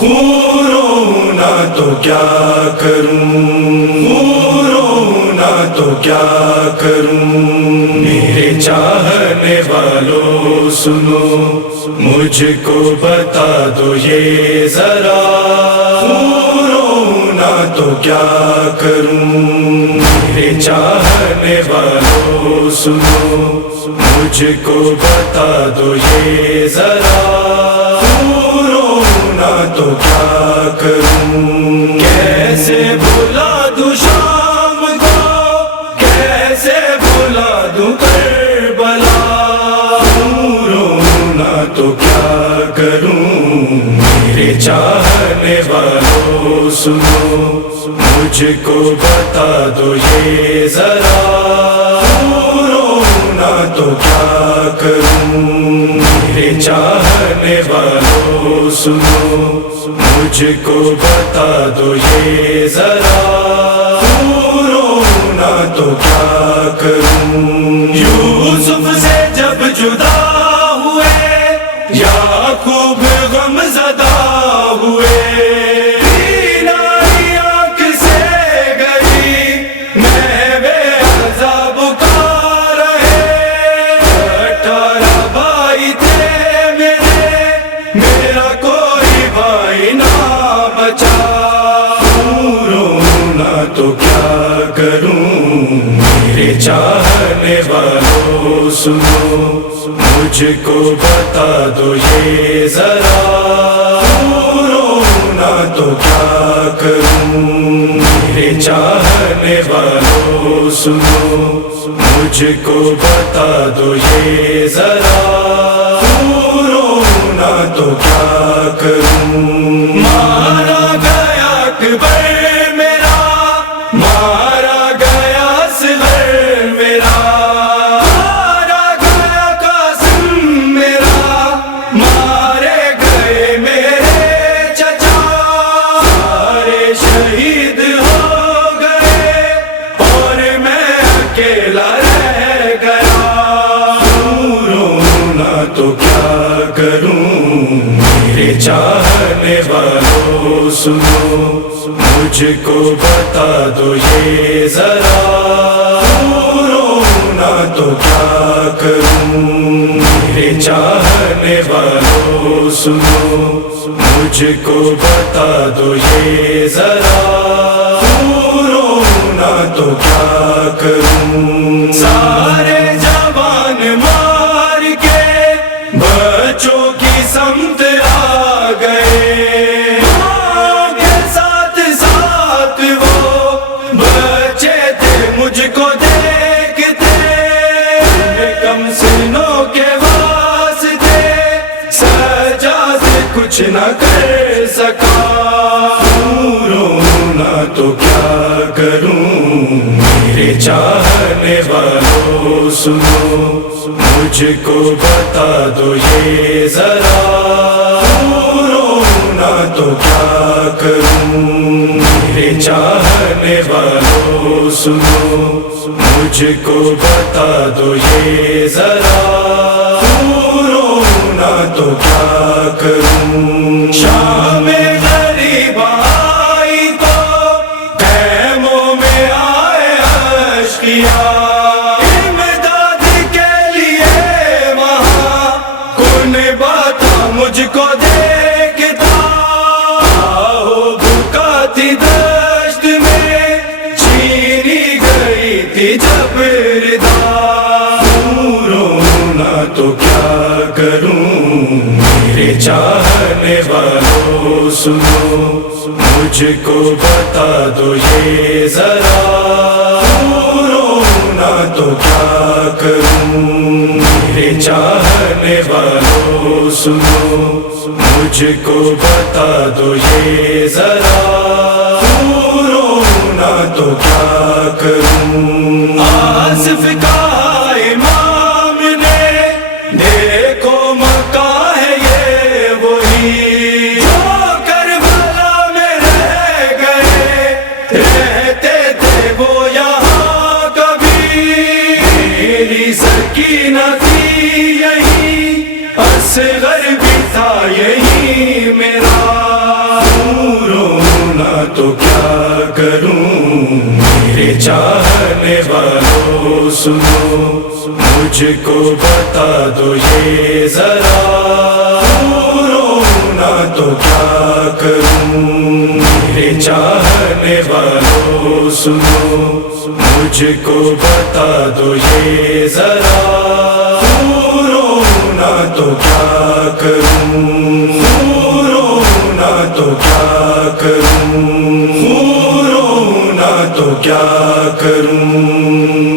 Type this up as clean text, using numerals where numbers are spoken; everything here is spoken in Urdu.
خون رونا تو کیا کروں، خون رونا تو کیا کروں، میرے چاہنے والوں سنو مجھ کو بتا دو یہ ذرا، خون رونا تو کیا کروں، میرے چاہنے والوں سنو مجھ کو بتا دو یہ ذرا، خون رونا تو کیا کروں، کیسے بھلا دوں شام کو، کیسے بھلا دوں کربلا، خون رونا تو کیا کروں، میرے چاہنے والوں سنو مجھ کو بتا دو یہ ذرا، خون رونا تو کیا کروں، میرے چاہنے والوں سنو مجھ کو بتا دو یہ ذرا، خون رونا تو کیا کروں، یوسف سے جب جدا ہوئے یعقوب غم زدہ ہوئے، بیماری آنکھ سے گئی میں بے عذاب کا رہے، 18 بھائی تھے میرا کوئی بھائی نہ بچا، خون رونا تو کیا کروں، میرے چاہنے والوں سنو مجھ کو بتا دو یہ ذرا، خون رونا تو کیا کروں، میرے چاہنے والوں سنو مجھ کو بتا دو یہ ذرا، خون رونا تو کیا کروں، مارا گیا اکبر میرا، مارا گیا اصغر میرا، مارا گیا قاسم میرا، مارے گئے میرے چچا، سارے شہید ہو گئے اور میں اکیلا رہ گیا، خون رونا تو کیا کروں، میرے چاہنے والوں سنو مجھ کو بتا دو یہ ذرا، خون رونا تو کیا کروں، میرے چاہنے والوں سنو مجھ کو بتا دو یہ ذرا، خون رونا تو کیا کروں، سارے جوان مار کے بچوں کی سمت آ گئے، ماں کے ساتھ ساتھ وہ بچے تھے مجھ کو دیکھتے، کم سنوں کے واسطے سجاد کچھ نہ کر سکا، خون رونا تو کیا کروں، میرے چاہنے والوں سنو مجھ کو بتا دو یہ ذرا، خون رونا تو کیا کروں، میرے چاہنے والوں سنو مجھ کو بتا دو یہ ذرا، خون رونا تو کیا کروں، شام غریب آئی تو خیموں میں آئے اشقیا، امداد کے لیے وہاں کون بات مجھ کو دیکھتا، ہو بھوکا تھی دشت میں چھینی گئی تھی جب ردا، خون رونا تو کیا کروں، میرے چاہنے والوں سنو مجھ کو بتا دو یہ ذرا، خون رونا تو کیا کروں، میرے چاہنے والوں سنو مجھ کو بتا دو یہ ذرا، خون رونا تو کیا کروں، آصف کا امام نے دیکھو مکہ ہے یہ وہی جو کربلا میں رہ گئے، رہتے تھے وہ یہاں کبھی، میری سکینہ تھی یہی، اصغر بھی تھا یہی میرا، تو کیا کروں، میرے چاہنے والوں سنو، مجھ کو بتا دو یہ ذرا، رونا تو کیا کروں، میرے چاہنے والوں سنو، مجھ کو بتا دو یہ ذرا، رونا تو کیا کروں، رونا تو کیا کروں، رونا تو کیا کروں۔